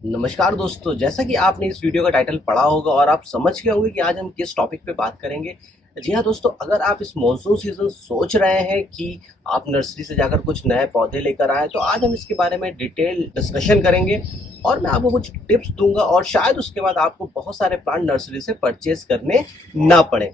नमस्कार दोस्तों, जैसा कि आपने इस वीडियो का टाइटल पढ़ा होगा और आप समझ गए होंगे कि आज हम किस टॉपिक पे बात करेंगे। जी हाँ दोस्तों, अगर आप इस मॉनसून सीज़न सोच रहे हैं कि आप नर्सरी से जाकर कुछ नए पौधे लेकर आएँ, तो आज हम इसके बारे में डिटेल डिस्कशन करेंगे और मैं आपको कुछ टिप्स दूँगा और शायद उसके बाद आपको बहुत सारे प्लांट नर्सरी से परचेज़ करने ना पड़े।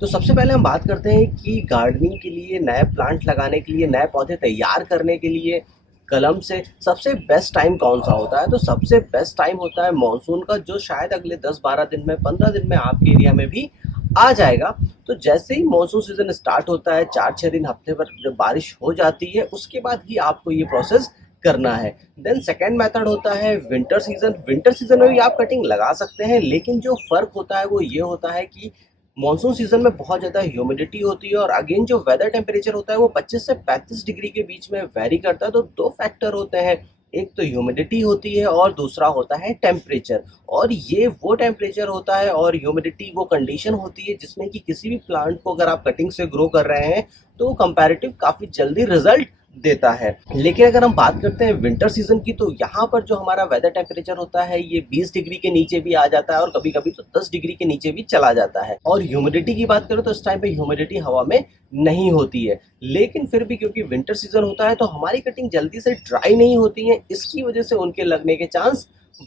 तो सबसे पहले हम बात करते हैं कि गार्डनिंग के लिए, नए प्लांट लगाने के लिए, नए पौधे तैयार करने के लिए कलम से सबसे बेस्ट टाइम कौन सा होता है। तो सबसे बेस्ट टाइम होता है मानसून का, जो शायद अगले 10-12 दिन में, 15 दिन में आपके एरिया में भी आ जाएगा। तो जैसे ही मानसून सीजन स्टार्ट होता है, 4-6 दिन, हफ्ते भर जब बारिश हो जाती है, उसके बाद ही आपको ये प्रोसेस करना है। देन सेकेंड मेथड होता है विंटर सीजन। विंटर सीजन में भी आप कटिंग लगा सकते हैं, लेकिन जो फर्क होता है वो ये होता है कि मानसून सीजन में बहुत ज़्यादा ह्यूमिडिटी होती है और अगेन जो वेदर टेम्परेचर होता है वो 25 से 35 डिग्री के बीच में वेरी करता है। तो दो फैक्टर होते हैं, एक तो ह्यूमिडिटी होती है और दूसरा होता है टेम्परेचर। और ये वो टेम्परेचर होता है और ह्यूमिडिटी वो कंडीशन होती है जिसमें कि किसी भी प्लांट को अगर आप कटिंग से ग्रो कर रहे हैं तो वो कंपैरेटिव काफ़ी जल्दी रिजल्ट देता है। लेकिन अगर हम बात करते हैं विंटर सीजन की, तो यहाँ पर जो हमारा वेदर टेम्परेचर होता है ये 20 डिग्री के नीचे भी आ जाता है और कभी कभी तो 10 डिग्री के नीचे भी चला जाता है। और ह्यूमिडिटी की बात करें तो इस टाइम पे ह्यूमिडिटी हवा में नहीं होती है, लेकिन फिर भी क्योंकि विंटर सीजन होता है तो हमारी कटिंग जल्दी से ड्राई नहीं होती है, इसकी वजह से उनके लगने के चांस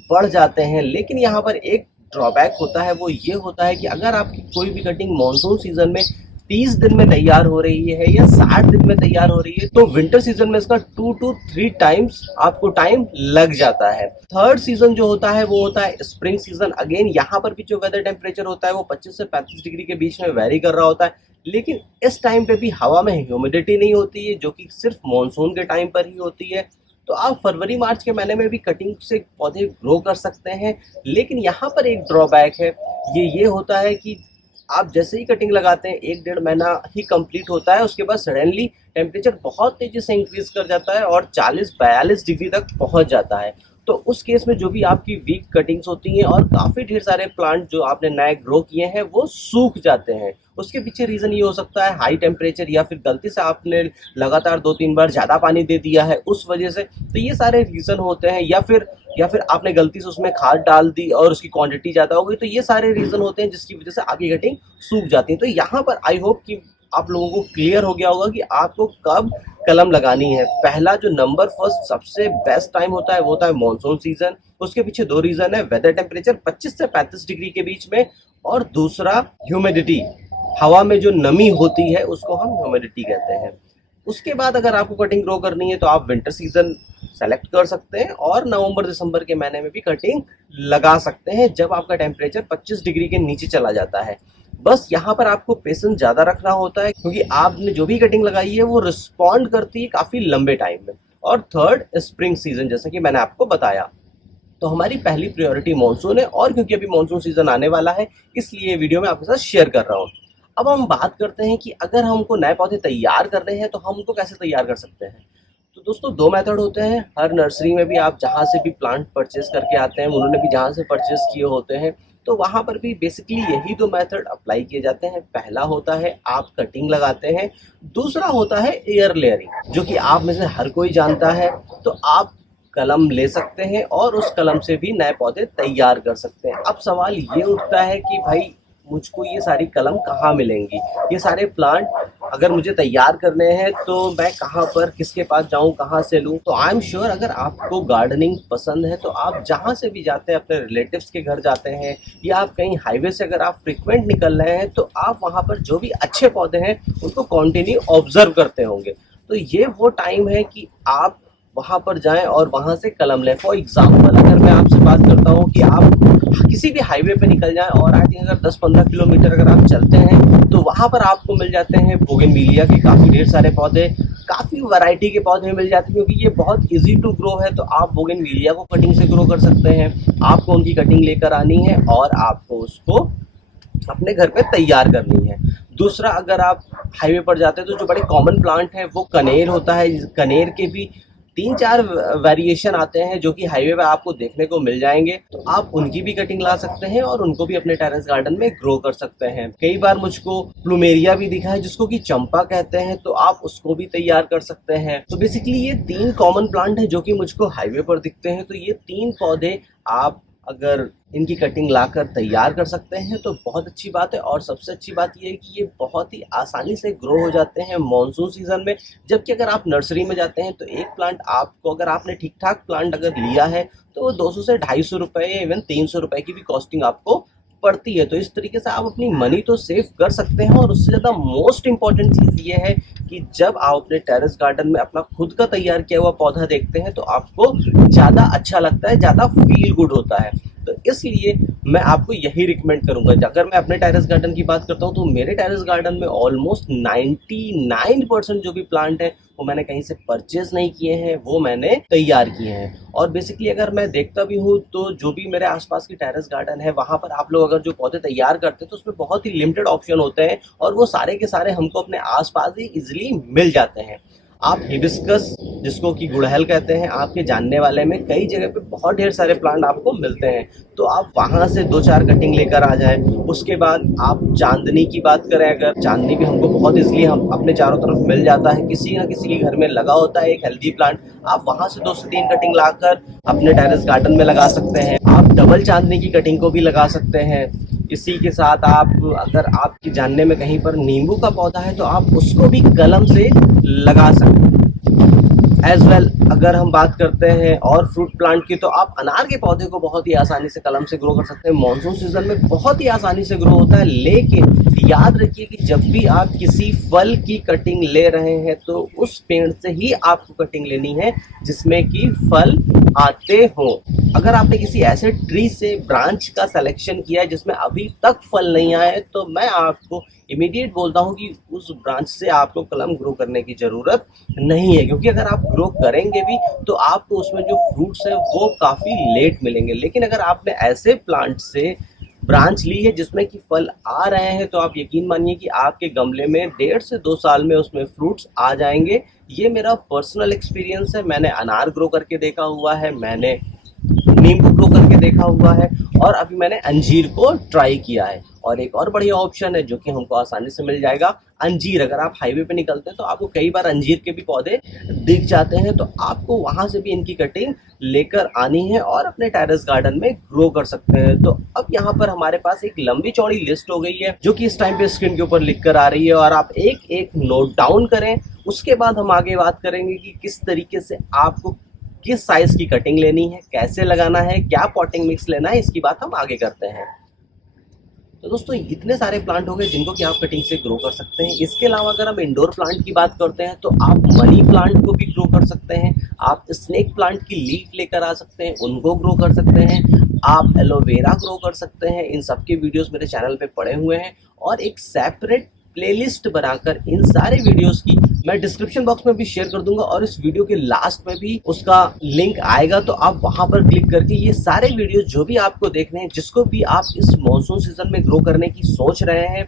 बढ़ जाते हैं। लेकिन यहाँ पर एक ड्रॉबैक होता है, वो ये होता है कि अगर आपकी कोई भी कटिंग मानसून सीजन में 30 दिन में तैयार हो रही है या 60 दिन में तैयार हो रही है, तो विंटर सीजन में इसका 2 to 3 टाइम्स आपको टाइम लग जाता है। थर्ड सीजन जो होता है वो होता है स्प्रिंग सीजन। अगेन यहाँ पर भी जो वेदर टेम्परेचर होता है वो 25 से 35 डिग्री के बीच में वेरी कर रहा होता है, लेकिन इस टाइम पे भी हवा में ह्यूमिडिटी नहीं होती है, जो कि सिर्फ मानसून के टाइम पर ही होती है। तो आप फरवरी मार्च के महीने में भी कटिंग से पौधे ग्रो कर सकते हैं। लेकिन यहाँ पर एक ड्रॉबैक है, ये होता है कि आप जैसे ही कटिंग लगाते हैं 1-1.5 महीना ही कंप्लीट होता है, उसके बाद सडनली टेम्परेचर बहुत तेजी से इंक्रीज कर जाता है और 40-42 डिग्री तक पहुंच जाता है। तो उस केस में जो भी आपकी वीक कटिंग्स होती हैं और काफ़ी ढेर सारे प्लांट जो आपने नए ग्रो किए हैं वो सूख जाते हैं। उसके पीछे रीज़न ये हो सकता है हाई टेम्परेचर, या फिर गलती से आपने लगातार 2-3 बार ज़्यादा पानी दे दिया है उस वजह से। तो ये सारे रीज़न होते हैं, या फिर आपने गलती से उसमें खाद डाल दी और उसकी क्वांटिटी ज़्यादा हो गई। तो ये सारे रीज़न होते हैं जिसकी वजह से आगे कटिंग सूख जाती है। तो यहाँ पर आई होप कि आप लोगों को क्लियर हो गया होगा कि आपको कब कलम लगानी है। पहला जो नंबर फर्स्ट सबसे बेस्ट टाइम होता है वो होता है मानसून सीजन। उसके पीछे दो रीज़न है, वेदर टेम्परेचर 25 से 35 डिग्री के बीच में, और दूसरा ह्यूमिडिटी, हवा में जो नमी होती है उसको हम ह्यूमिडिटी कहते हैं। उसके बाद अगर आपको कटिंग ग्रो करनी है तो आप विंटर सीजन सेलेक्ट कर सकते हैं और नवंबर दिसंबर के महीने में भी कटिंग लगा सकते हैं, जब आपका टेम्परेचर 25 डिग्री के नीचे चला जाता है। बस यहाँ पर आपको पेशेंस ज़्यादा रखना होता है, क्योंकि आपने जो भी कटिंग लगाई है वो रिस्पॉन्ड करती है काफ़ी लंबे टाइम में। और थर्ड, स्प्रिंग सीजन, जैसा कि मैंने आपको बताया। तो हमारी पहली प्रायोरिटी मानसून है, और क्योंकि अभी मानसून सीजन आने वाला है इसलिए वीडियो में आपके साथ शेयर कर रहा हूँ। अब हम बात करते हैं कि अगर हमको नए पौधे तैयार करने हैं तो हम उनको कैसे तैयार कर सकते हैं। तो दोस्तों, दो मेथड होते हैं। हर नर्सरी में भी आप जहाँ से भी प्लांट परचेज करके आते हैं, उन्होंने भी जहाँ से परचेज किए होते हैं, तो वहाँ पर भी बेसिकली यही दो मेथड अप्लाई किए जाते हैं। पहला होता है आप कटिंग लगाते हैं, दूसरा होता है एयर लेयरिंग, जो कि आप में से हर कोई जानता है। तो आप कलम ले सकते हैं और उस कलम से भी नए पौधे तैयार कर सकते हैं। अब सवाल ये उठता है कि भाई मुझको ये सारी कलम कहाँ मिलेंगी, ये सारे प्लांट अगर मुझे तैयार करने हैं तो मैं कहाँ पर, किसके पास जाऊँ, कहाँ से लूँ। तो आई एम श्योर अगर आपको गार्डनिंग पसंद है तो आप जहाँ से भी जाते हैं, अपने रिलेटिव्स के घर जाते हैं या आप कहीं हाईवे से अगर आप फ्रिक्वेंट निकल रहे हैं, तो आप वहाँ पर जो भी अच्छे पौधे हैं उनको कॉन्टिन्यू ऑब्जर्व करते होंगे। तो ये वो टाइम है कि आप वहाँ पर जाएं और वहाँ से कलम लें। फॉर एग्जाम्पल, अगर मैं आपसे बात करता हूँ कि आप किसी भी हाईवे पे निकल जाएं और आई थिंक अगर 10-15 किलोमीटर अगर आप चलते हैं तो वहाँ पर आपको मिल जाते हैं बोगनविलिया के काफ़ी ढेर सारे पौधे, काफ़ी वैरायटी के पौधे मिल जाते हैं, क्योंकि ये बहुत इजी टू ग्रो है। तो आप बोगनविलिया को कटिंग से ग्रो कर सकते हैं। आपको उनकी कटिंग लेकर आनी है और आपको उसको अपने घर पे तैयार करनी है। दूसरा, अगर आप हाईवे पर जाते हैं तो जो बड़े कॉमन प्लांट है वो कनेर होता है। कनेर के भी 3-4 वेरिएशन आते हैं जो कि हाईवे पे आपको देखने को मिल जाएंगे, तो आप उनकी भी कटिंग ला सकते हैं और उनको भी अपने टेरेस गार्डन में ग्रो कर सकते हैं। कई बार मुझको प्लूमेरिया भी दिखा है जिसको कि चंपा कहते हैं, तो आप उसको भी तैयार कर सकते हैं। तो बेसिकली ये 3 कॉमन प्लांट है जो कि मुझको हाईवे पर दिखते हैं। तो ये 3 पौधे आप अगर इनकी कटिंग लाकर तैयार कर सकते हैं तो बहुत अच्छी बात है। और सबसे अच्छी बात यह है कि ये बहुत ही आसानी से ग्रो हो जाते हैं मॉनसून सीजन में। जबकि अगर आप नर्सरी में जाते हैं तो एक प्लांट आपको, अगर आपने ठीक ठाक प्लांट अगर लिया है तो वो 200 से 250 रुपये या इवन 300 रुपये की भी कॉस्टिंग आपको पड़ती है। तो इस तरीके से आप अपनी मनी तो सेव कर सकते हैं। और उससे ज़्यादा मोस्ट इम्पॉर्टेंट चीज़ ये है कि जब आप अपने टेरेस गार्डन में अपना खुद का तैयार किया हुआ पौधा देखते हैं तो आपको ज़्यादा अच्छा लगता है, ज़्यादा फील गुड होता है। तो इसलिए मैं आपको यही रिकमेंड करूंगा। अगर मैं अपने टेरेस गार्डन की बात करता हूं तो मेरे टेरेस गार्डन में ऑलमोस्ट 99% जो भी प्लांट है वो मैंने कहीं से परचेज नहीं किए हैं, वो मैंने तैयार किए हैं। और बेसिकली अगर मैं देखता भी हूँ तो जो भी मेरे आसपास की टेरेस गार्डन है वहाँ पर आप लोग अगर जो पौधे तैयार करते हैं तो उसमें बहुत ही लिमिटेड ऑप्शन होते हैं और वो सारे के सारे हमको अपने आसपास ही इजिली मिल जाते हैं। आप हिबिस्कस, जिसको कि गुड़हल कहते हैं, आपके जानने वाले में कई जगह पे बहुत ढेर सारे प्लांट आपको मिलते हैं, तो आप वहाँ से 2-4 कटिंग लेकर आ जाएं। उसके बाद आप चांदनी की बात करें, अगर चांदनी भी हमको बहुत इजीली हम अपने चारों तरफ मिल जाता है, किसी ना किसी के घर में लगा होता है एक हेल्दी प्लांट, आप वहाँ से 2 से 3 कटिंग लाकर अपने टेरेस गार्डन में लगा सकते हैं। आप डबल चांदनी की कटिंग को भी लगा सकते हैं। इसी के साथ आप, अगर आपके जानने में कहीं पर नींबू का पौधा है तो आप उसको भी कलम से लगा सकते हैं। एज वेल अगर हम बात करते हैं और फ्रूट प्लांट की, तो आप अनार के पौधे को बहुत ही आसानी से कलम से ग्रो कर सकते हैं। मॉनसून सीजन में बहुत ही आसानी से ग्रो होता है। लेकिन याद रखिए कि जब भी आप किसी फल की कटिंग ले रहे हैं तो उस पेड़ से ही आपको कटिंग लेनी है जिसमें कि फल आते हो। अगर आपने किसी ऐसे ट्री से ब्रांच का सिलेक्शन किया है जिसमें अभी तक फल नहीं आए, तो मैं आपको इमीडिएट बोलता हूँ कि उस ब्रांच से आपको कलम ग्रो करने की ज़रूरत नहीं है, क्योंकि अगर आप ग्रो करेंगे भी तो आपको उसमें जो फ्रूट्स हैं वो काफ़ी लेट मिलेंगे। लेकिन अगर आपने ऐसे प्लांट से ब्रांच ली है जिसमें कि फल आ रहे हैं तो आप यकीन मानिए कि आपके गमले में 1.5 से 2 साल में उसमें फ्रूट्स आ जाएंगे। ये मेरा पर्सनल एक्सपीरियंस है। मैंने अनार ग्रो करके देखा हुआ है, मैंने नींबू ग्रो करके देखा हुआ है और अभी मैंने अंजीर को ट्राई किया है। और एक और बढ़िया ऑप्शन है जो कि हमको आसानी से मिल जाएगा, अंजीर। अगर आप हाईवे पे निकलते हैं तो आपको कई बार अंजीर के भी पौधे दिख जाते हैं, तो आपको वहां से भी इनकी कटिंग लेकर आनी है और अपने टेरेस गार्डन में ग्रो कर सकते हैं। तो अब यहाँ पर हमारे पास एक लंबी चौड़ी लिस्ट हो गई है जो कि इस टाइम पे स्क्रीन के ऊपर लिख कर आ रही है, और आप एक एक नोट डाउन करें। उसके बाद हम आगे बात करेंगे कि किस तरीके से आपको किस साइज की कटिंग लेनी है, कैसे लगाना है, क्या पॉटिंग मिक्स लेना है, इसकी बात हम आगे करते हैं। तो दोस्तों इतने सारे प्लांट हो गए जिनको कि आप कटिंग से ग्रो कर सकते हैं। इसके अलावा अगर हम इंडोर प्लांट की बात करते हैं तो आप मनी प्लांट को भी ग्रो कर सकते हैं, आप स्नेक प्लांट की लीफ लेकर आ सकते हैं, उनको ग्रो कर सकते हैं, आप एलोवेरा ग्रो कर सकते हैं। इन सब के वीडियोस मेरे चैनल पे पड़े हुए हैं और एक सेपरेट प्लेलिस्ट बनाकर इन सारे वीडियोस की मैं डिस्क्रिप्शन बॉक्स में भी शेयर कर दूंगा और इस वीडियो के लास्ट में भी उसका लिंक आएगा। तो आप वहां पर क्लिक करके ये सारे वीडियोस जो भी आपको देखने हैं, जिसको भी आप इस मॉनसून सीजन में ग्रो करने की सोच रहे हैं,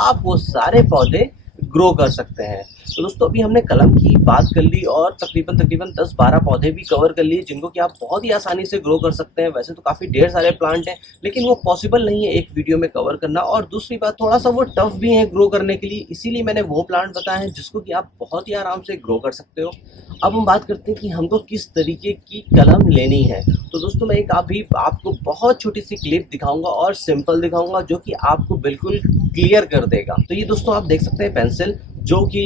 आप वो सारे पौधे ग्रो कर सकते हैं। तो दोस्तों अभी हमने कलम की बात कर ली और तकरीबन 10-12 पौधे भी कवर कर लिए जिनको कि आप बहुत ही आसानी से ग्रो कर सकते हैं। वैसे तो काफ़ी ढेर सारे प्लांट हैं लेकिन वो पॉसिबल नहीं है एक वीडियो में कवर करना, और दूसरी बात थोड़ा सा वो टफ भी है ग्रो करने के लिए, इसीलिए मैंने वो प्लांट बताए हैं जिसको कि आप बहुत ही आराम से ग्रो कर सकते हो। अब हम बात करते हैं कि हमको किस तरीके की कलम लेनी है। तो दोस्तों मैं एक अभी आपको बहुत छोटी सी क्लिप दिखाऊंगा और सिंपल दिखाऊंगा जो कि आपको बिल्कुल क्लियर कर देगा। तो ये दोस्तों आप देख सकते हैं पेंसिल जो कि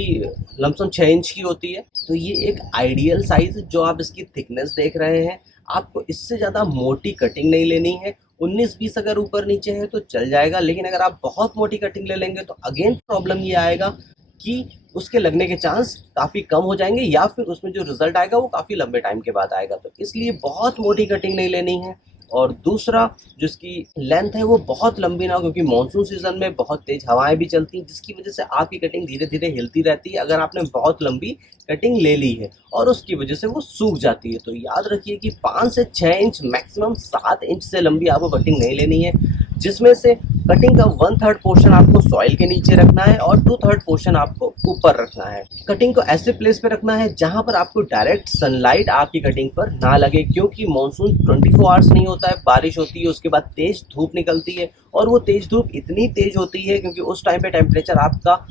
लमसम 6 इंच की होती है। तो ये एक आइडियल साइज जो आप इसकी थिकनेस देख रहे हैं। आपको इससे ज़्यादा मोटी कटिंग नहीं लेनी है। 19-20 अगर ऊपर नीचे है तो चल जाएगा, लेकिन अगर आप बहुत मोटी कटिंग ले लेंगे तो अगेन प्रॉब्लम ये आएगा कि उसके लगने के चांस काफ़ी कम हो जाएंगे या फिर उसमें जो रिजल्ट आएगा वो काफ़ी लंबे टाइम के बाद आएगा। तो इसलिए बहुत मोटी कटिंग नहीं लेनी है। और दूसरा जो इसकी लेंथ है वो बहुत लंबी ना हो, क्योंकि मानसून सीजन में बहुत तेज हवाएं भी चलती हैं जिसकी वजह से आपकी कटिंग धीरे धीरे हिलती रहती है अगर आपने बहुत लंबी कटिंग ले ली है, और उसकी वजह से वो सूख जाती है। तो याद रखिए कि 5 से 6 इंच, मैक्सिमम 7 इंच से लंबी आपको कटिंग नहीं लेनी है, जिसमें से कटिंग का 1/3 पोर्शन आपको सॉइल के नीचे रखना है और 2/3 पोर्शन आपको ऊपर रखना है। कटिंग को ऐसे प्लेस पे रखना है जहां पर आपको डायरेक्ट सनलाइट आपकी कटिंग पर ना लगे, क्योंकि मानसून 24 आवर्स नहीं होता है, बारिश होती है, उसके बाद तेज धूप निकलती है और वो तेज धूप इतनी तेज होती है क्योंकि उस टाइम पे टेम्परेचर आपका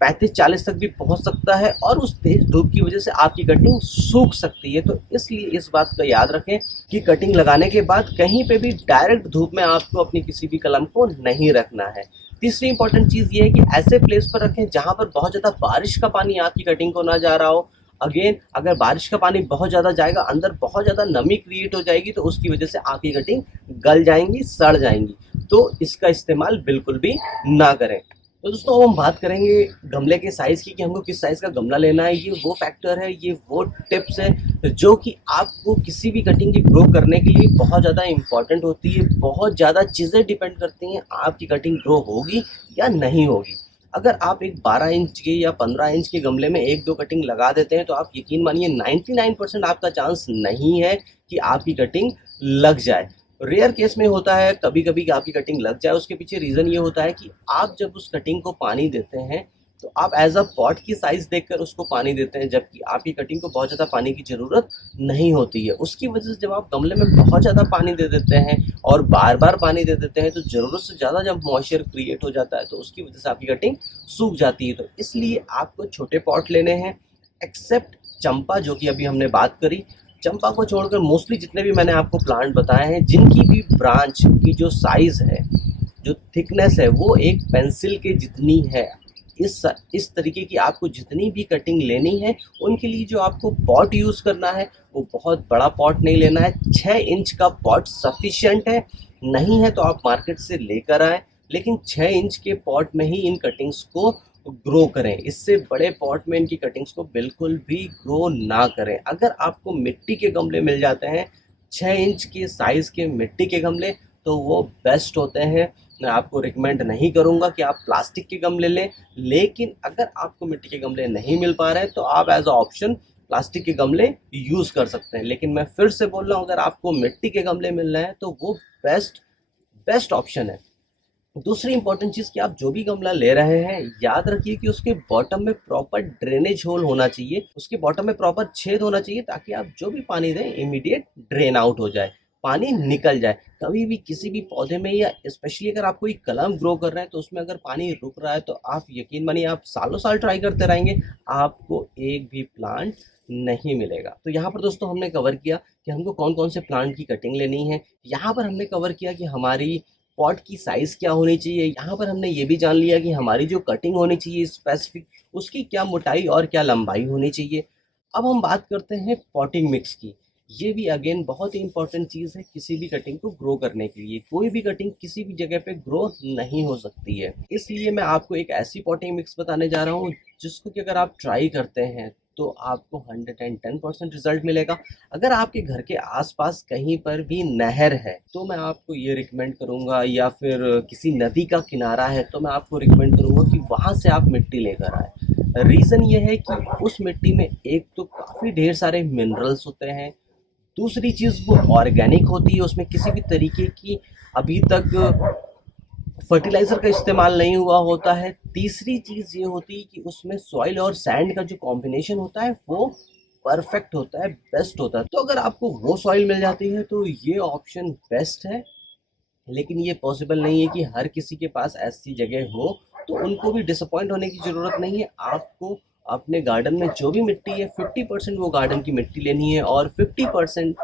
35-40 तक भी पहुंच सकता है और उस तेज धूप की वजह से आपकी कटिंग सूख सकती है। तो इसलिए इस बात का याद रखें कि कटिंग लगाने के बाद कहीं पे भी डायरेक्ट धूप में आपको अपनी किसी भी कलम को नहीं रखना है। तीसरी इंपॉर्टेंट चीज़ ये है कि ऐसे प्लेस पर रखें जहां पर बहुत ज़्यादा बारिश का पानी आपकी कटिंग को ना जा रहा हो। अगेन, अगर बारिश का पानी बहुत ज़्यादा जाएगा, अंदर बहुत ज़्यादा नमी क्रिएट हो जाएगी, तो उसकी वजह से आपकी कटिंग गल जाएंगी, सड़ जाएंगी। तो इसका इस्तेमाल बिल्कुल भी ना करें। तो दोस्तों, अब हम बात करेंगे गमले के साइज़ की कि हमको किस साइज़ का गमला लेना है। ये वो फैक्टर है, ये वो टिप्स है जो कि आपको किसी भी कटिंग की ग्रो करने के लिए बहुत ज़्यादा इंपॉर्टेंट होती है। बहुत ज़्यादा चीज़ें डिपेंड करती हैं आपकी कटिंग ग्रो होगी या नहीं होगी। अगर आप एक 12 इंच के या 15 इंच के गमले में 1-2 कटिंग लगा देते हैं तो आप यकीन मानिए 99% आपका चांस नहीं है कि आपकी कटिंग लग जाए। रेयर केस में होता है कभी कभी कि आपकी कटिंग लग जाए। उसके पीछे रीज़न ये होता है कि आप जब उस कटिंग को पानी देते हैं तो आप एज अ पॉट की साइज़ देखकर उसको पानी देते हैं, जबकि आपकी कटिंग को बहुत ज़्यादा पानी की ज़रूरत नहीं होती है। उसकी वजह से जब आप गमले में बहुत ज़्यादा पानी दे देते हैं और बार बार पानी दे देते हैं तो ज़रूरत से ज़्यादा जब मॉइस्चर क्रिएट हो जाता है तो उसकी वजह से आपकी कटिंग सूख जाती है। तो इसलिए आपको छोटे पॉट लेने हैं, एक्सेप्ट चंपा जो कि अभी हमने बात करी। चंपा को छोड़कर मोस्टली जितने भी मैंने आपको प्लांट बताए हैं, जिनकी भी ब्रांच की जो साइज़ है, जो थिकनेस है, वो एक पेंसिल के जितनी है, इस तरीके की आपको जितनी भी कटिंग लेनी है उनके लिए जो आपको पॉट यूज़ करना है वो बहुत बड़ा पॉट नहीं लेना है। 6 इंच का पॉट सफिशिएंट है। नहीं है तो आप मार्केट से लेकर आएँ, लेकिन 6 इंच के पॉट में ही इन कटिंग्स को ग्रो करें। इससे बड़े पॉट में इनकी कटिंग्स को बिल्कुल भी ग्रो ना करें। अगर आपको मिट्टी के गमले मिल जाते हैं 6 इंच के साइज़ के मिट्टी के गमले, तो वो बेस्ट होते हैं। मैं आपको रिकमेंड नहीं करूंगा कि आप प्लास्टिक के गमले लें, लेकिन अगर आपको मिट्टी के गमले नहीं मिल पा रहे हैं तो आप एज अ ऑप्शन प्लास्टिक के गमले यूज़ कर सकते हैं। लेकिन मैं फिर से बोल रहा हूँ, अगर आपको मिट्टी के गमले मिल रहे हैं तो वो बेस्ट ऑप्शन है। दूसरी इंपॉर्टेंट चीज़ कि आप जो भी गमला ले रहे हैं, याद रखिए कि उसके बॉटम में प्रॉपर ड्रेनेज होल होना चाहिए। उसके बॉटम में प्रॉपर छेद होना चाहिए ताकि आप जो भी पानी दें इमीडिएट ड्रेन आउट हो जाए, पानी निकल जाए। कभी भी किसी भी पौधे में या स्पेशली अगर आप कोई कलम ग्रो कर रहे हैं तो उसमें अगर पानी रुक रहा है तो आप यकीन मानिए आप सालों साल ट्राई करते रहेंगे, आपको एक भी प्लांट नहीं मिलेगा। तो यहाँ पर दोस्तों हमने कवर किया कि हमको कौन कौन से प्लांट की कटिंग लेनी है। यहाँ पर हमने कवर किया कि हमारी पॉट की साइज़ क्या होनी चाहिए। यहाँ पर हमने ये भी जान लिया कि हमारी जो कटिंग होनी चाहिए स्पेसिफिक, उसकी क्या मोटाई और क्या लंबाई होनी चाहिए। अब हम बात करते हैं पॉटिंग मिक्स की। ये भी अगेन बहुत ही इंपॉर्टेंट चीज़ है किसी भी कटिंग को ग्रो करने के लिए। कोई भी कटिंग किसी भी जगह पे ग्रो नहीं हो सकती है, इसलिए मैं आपको एक ऐसी पॉटिंग मिक्स बताने जा रहा हूँ जिसको कि अगर आप ट्राई करते हैं तो आपको 110% रिजल्ट मिलेगा। अगर आपके घर के आसपास कहीं पर भी नहर है तो मैं आपको ये रिकमेंड करूँगा, या फिर किसी नदी का किनारा है तो मैं आपको रिकमेंड करूँगा कि वहाँ से आप मिट्टी लेकर आए। रीज़न ये है कि उस मिट्टी में एक तो काफ़ी ढेर सारे मिनरल्स होते हैं, दूसरी चीज़ वो ऑर्गेनिक होती है, उसमें किसी भी तरीके की अभी तक फर्टिलाइज़र का इस्तेमाल नहीं हुआ होता है। तीसरी चीज़ ये होती है कि उसमें सॉइल और सैंड का जो कॉम्बिनेशन होता है वो परफेक्ट होता है, बेस्ट होता है। तो अगर आपको वो सॉइल मिल जाती है तो ये ऑप्शन बेस्ट है। लेकिन ये पॉसिबल नहीं है कि हर किसी के पास ऐसी जगह हो, तो उनको भी डिसअपॉइंट होने की ज़रूरत नहीं है। आपको अपने गार्डन में जो भी मिट्टी है 50% वो गार्डन की मिट्टी लेनी है और 50%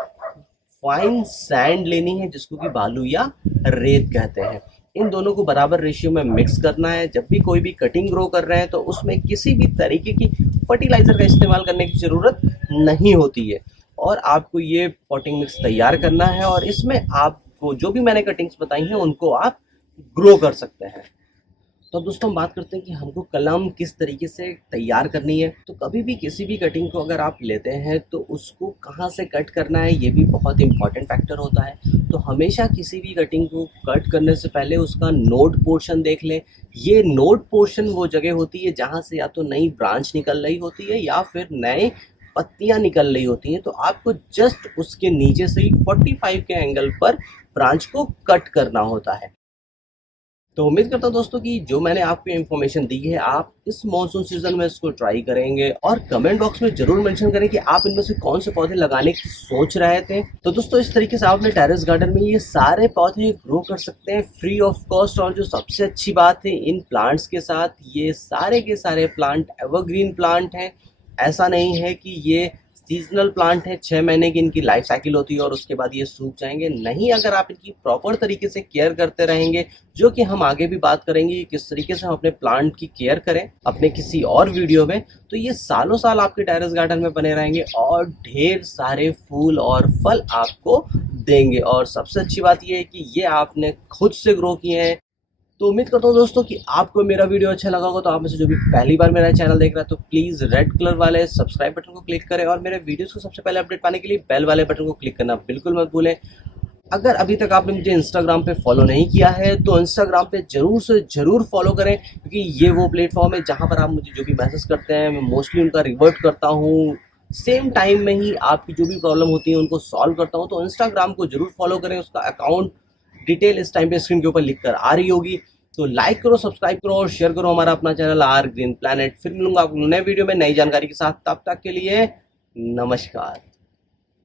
फाइन सैंड लेनी है, जिसको कि बालू या रेत कहते हैं। इन दोनों को बराबर रेशियो में मिक्स करना है। जब भी कोई भी कटिंग ग्रो कर रहे हैं तो उसमें किसी भी तरीके की फर्टिलाइज़र का इस्तेमाल करने की ज़रूरत नहीं होती है। और आपको ये पॉटिंग मिक्स तैयार करना है और इसमें आपको जो भी मैंने कटिंग्स बताई हैं उनको आप ग्रो कर सकते हैं। तो दोस्तों हम बात करते हैं कि हमको कलम किस तरीके से तैयार करनी है। तो कभी भी किसी भी कटिंग को अगर आप लेते हैं तो उसको कहाँ से कट करना है ये भी बहुत इंपॉर्टेंट फैक्टर होता है। तो हमेशा किसी भी कटिंग को कट करने से पहले उसका नोड पोर्शन देख लें। ये नोड पोर्शन वो जगह होती है जहाँ से या तो नई ब्रांच निकल रही होती है या फिर नए पत्तियाँ निकल रही होती हैं। तो आपको जस्ट उसके नीचे से ही 45 के एंगल पर ब्रांच को कट करना होता है। तो उम्मीद करता हूँ दोस्तों कि जो मैंने आपको इन्फॉर्मेशन दी है आप इस मॉनसून सीजन में इसको ट्राई करेंगे, और कमेंट बॉक्स में जरूर मेंशन करें कि आप इनमें से कौन से पौधे लगाने की सोच रहे थे। तो दोस्तों इस तरीके से आप अपने टेरेस गार्डन में ये सारे पौधे ग्रो कर सकते हैं फ्री ऑफ कॉस्ट। और जो सबसे अच्छी बात है इन प्लांट्स के साथ, ये सारे के सारे प्लांट एवरग्रीन प्लांट हैं। ऐसा नहीं है कि ये सीजनल प्लांट है, 6 महीने की इनकी लाइफ साइकिल होती है और उसके बाद ये सूख जाएंगे। नहीं, अगर आप इनकी प्रॉपर तरीके से केयर करते रहेंगे, जो कि हम आगे भी बात करेंगे कि किस तरीके से हम अपने प्लांट की केयर करें अपने किसी और वीडियो में, तो ये सालों साल आपके टेरेस गार्डन में बने रहेंगे और ढेर सारे फूल और फल आपको देंगे। और सबसे अच्छी बात ये है कि ये आपने खुद से ग्रो किए हैं। तो उम्मीद करता हूँ दोस्तों कि आपको मेरा वीडियो अच्छा लगा होगा। तो आप में से जो भी पहली बार मेरा चैनल देख रहा है तो प्लीज़ रेड कलर वाले सब्सक्राइब बटन को क्लिक करें, और मेरे वीडियोस को सबसे पहले अपडेट पाने के लिए बेल वाले बटन को क्लिक करना बिल्कुल मत भूलें। अगर अभी तक आपने मुझे इंस्टाग्राम पे फॉलो नहीं किया है तो इंस्टाग्राम पे जरूर से जरूर फॉलो करें, क्योंकि ये वो प्लेटफॉर्म है जहाँ पर आप मुझे जो भी मैसेज करते हैं मैं मोस्टली उनका रिवर्ट करता हूँ। सेम टाइम में ही आपकी जो भी प्रॉब्लम होती है उनको सॉल्व करता हूँ। तो इंस्टाग्राम को जरूर फॉलो करें, उसका अकाउंट डिटेल इस टाइम पे स्क्रीन के ऊपर लिख कर आ रही होगी। तो लाइक करो, सब्सक्राइब करो और शेयर करो हमारा अपना चैनल आर ग्रीन प्लैनेट। फिर मिलूंगा आपको नए वीडियो में नई जानकारी के साथ, तब तक के लिए नमस्कार।